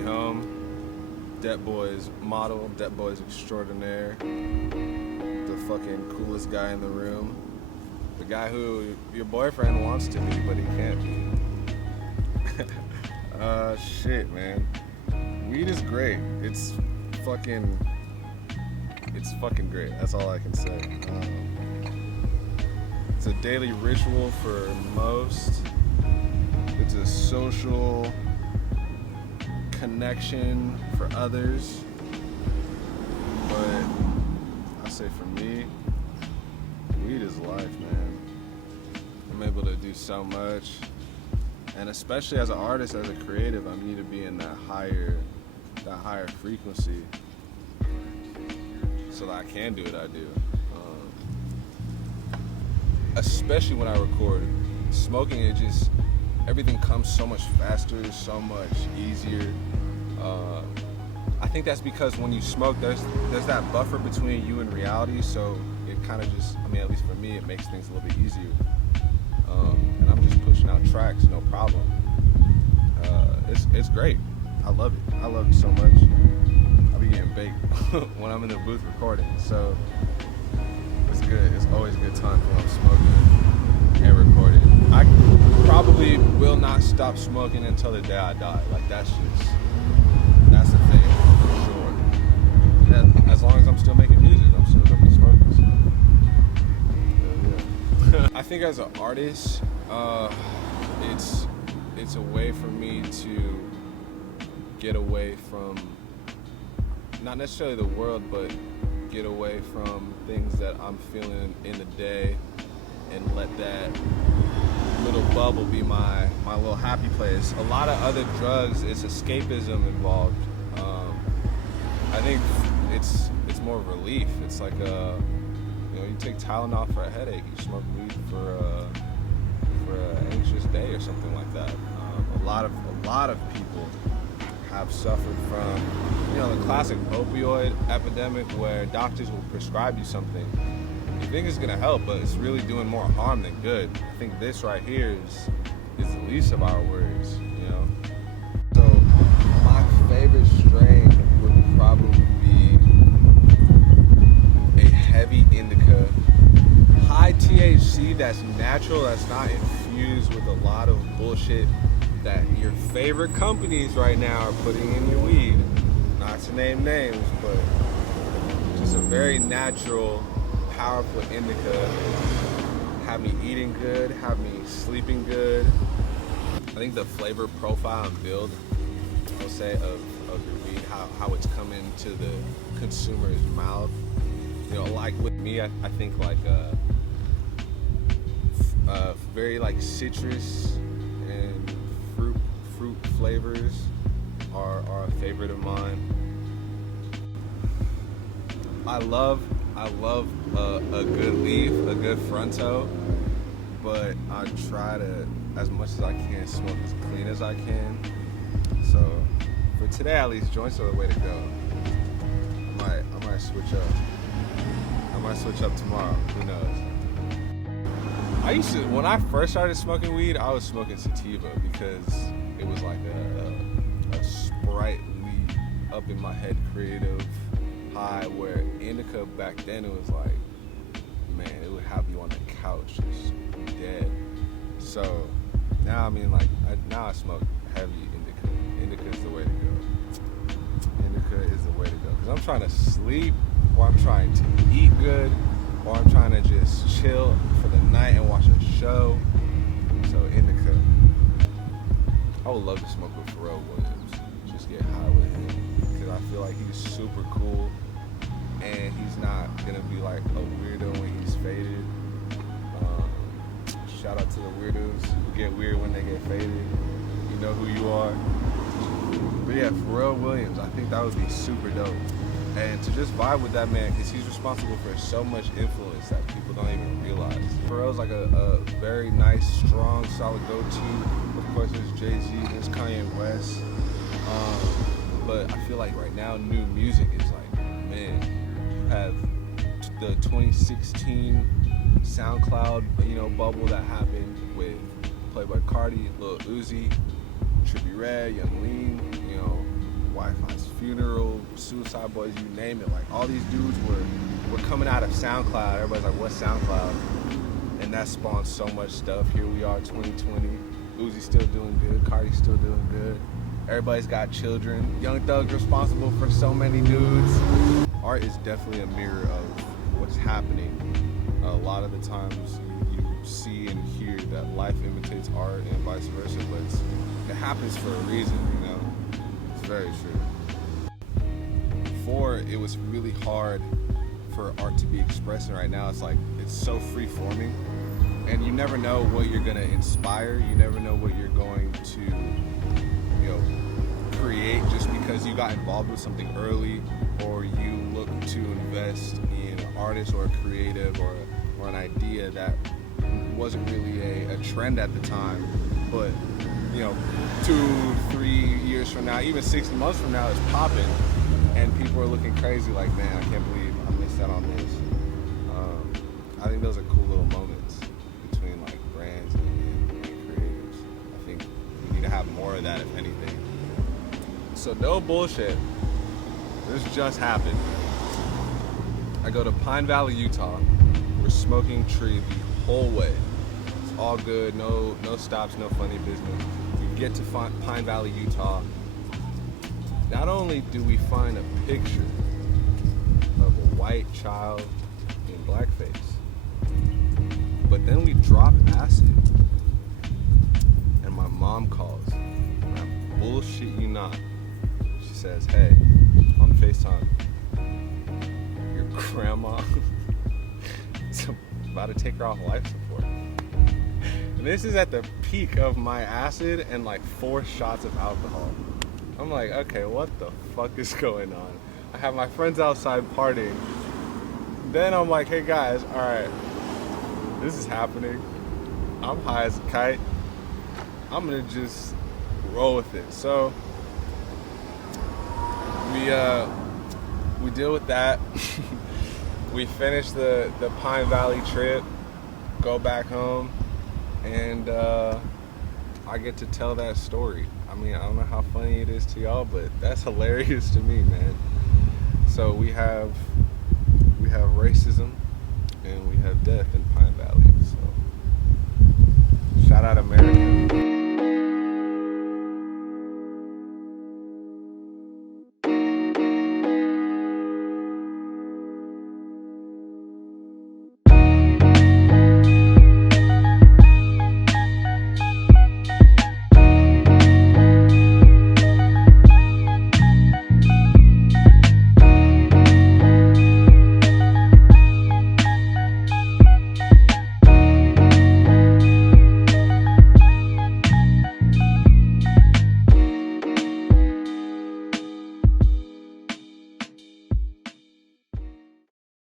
me home. Depboys model, Depboys extraordinaire, the fucking coolest guy in the room, the guy who your boyfriend wants to be but he can't be. Shit, man. Weed is great. It's fucking great. That's all I can say. It's a daily ritual for most. It's a social connection for others, but I say for me, weed is life, man. I'm able to do so much, and especially as an artist, as a creative, I need to be in that higher frequency so that I can do what I do. Especially when I record. Smoking, everything comes so much faster, so much easier. I think that's because when you smoke, there's that buffer between you and reality, so it kind of just, at least for me, it makes things a little bit easier. And I'm just pushing out tracks, no problem. It's great. I love it. I love it so much. I'll be getting baked when I'm in the booth recording, so it's good. It's always a good time when I'm smoking and recording. I probably will not stop smoking until the day I die. Like, that's the thing, for sure. And as long as I'm still making music, I'm still gonna be smoking. So, yeah. I think as an artist, it's a way for me to get away from, not necessarily the world, but get away from things that I'm feeling in the day and let that little bubble be my little happy place. A lot of other drugs, it's escapism involved. I think it's more relief. It's like you take Tylenol for a headache, you smoke weed for an anxious day or something like that. A lot of people have suffered from the classic opioid epidemic where doctors will prescribe you something. You think it's gonna help, but it's really doing more harm than good. I think this right here is the least of our worries, So my favorite strain would probably be a heavy indica, high THC that's natural, that's not infused with a lot of bullshit that your favorite companies right now are putting in your weed. Not to name names, but just a very natural, powerful indica. Have me eating good, have me sleeping good. I think the flavor profile and build, I'll say, of your weed, how it's coming to the consumer's mouth. Like with me, I think like very like citrus and fruit flavors are a favorite of mine. I love a good leaf, a good fronto, but I try to, as much as I can, smoke as clean as I can. So for today at least, joints are the way to go. I might switch up. I might switch up tomorrow, who knows. When I first started smoking weed, I was smoking sativa because it was like a sprightly, up in my head creative high, where indica back then, it was like, man, it would have you on the couch just dead. So now, now I smoke heavy indica. Indica is the way to go. Indica is the way to go. Because I'm trying to sleep, or I'm trying to eat good, or I'm trying to just chill for the night and watch a show. So indica. I would love to smoke with Pharrell Williams. Just get high with him. Because I feel like he's super cool. And he's not gonna be like a weirdo when he's faded. Shout out to the weirdos who get weird when they get faded. You know who you are. But yeah, Pharrell Williams, I think that would be super dope. And to just vibe with that man, because he's responsible for so much influence that people don't even realize. Pharrell's like a very nice, strong, solid go-to. Of course, there's Jay-Z, there's Kanye West. But I feel like right now, new music is like, man, you have the 2016 SoundCloud, bubble that happened with Playboi Carti, Lil Uzi, Trippie Redd, Young Lean, Wi-Fi's funeral, Suicide Boys, you name it. Like all these dudes were coming out of SoundCloud. Everybody's like, what's SoundCloud? And that spawned so much stuff. Here we are, 2020. Uzi's still doing good. Cardi's still doing good. Everybody's got children. Young Thug's responsible for so many dudes. Art is definitely a mirror of what's happening. A lot of the times you see and hear that life imitates art and vice versa, but it happens for a reason, you know? It's very true. Before, it was really hard for art to be expressed, and right now it's like, it's so free-forming, and you never know what you're gonna inspire, you never know what you're going to, you know, create just because you got involved with something early, or you look to invest in an artist or a creative or an idea that wasn't really a trend at the time, but you know, 2-3 years from now, even 60 months from now, it's popping, and people are looking crazy like, man, I can't believe I missed out on this. I think those are cool little moments between like brands and creators. I think we need to have more of that, if anything. So no bullshit, this just happened. I go to Pine Valley, Utah. We're smoking tree the whole way. It's all good, no stops, no funny business. We get to Pine Valley, Utah. Not only do we find a picture of a white child in blackface, but then we drop acid. And my mom calls. And I bullshit you not. She says, hey, on FaceTime, your grandma is about to take her off life support. And this is at the peak of my acid and like 4 shots of alcohol. I'm like, okay, what the fuck is going on? I have my friends outside partying. Then I'm like, hey guys, alright, this is happening. I'm high as a kite. I'm gonna just roll with it. So we deal with that. We finish the Pine Valley trip, go back home, and I get to tell that story. I mean, I don't know how funny it is to y'all, but that's hilarious to me, man. So we have racism and we have death in Pine Valley. So shout out America.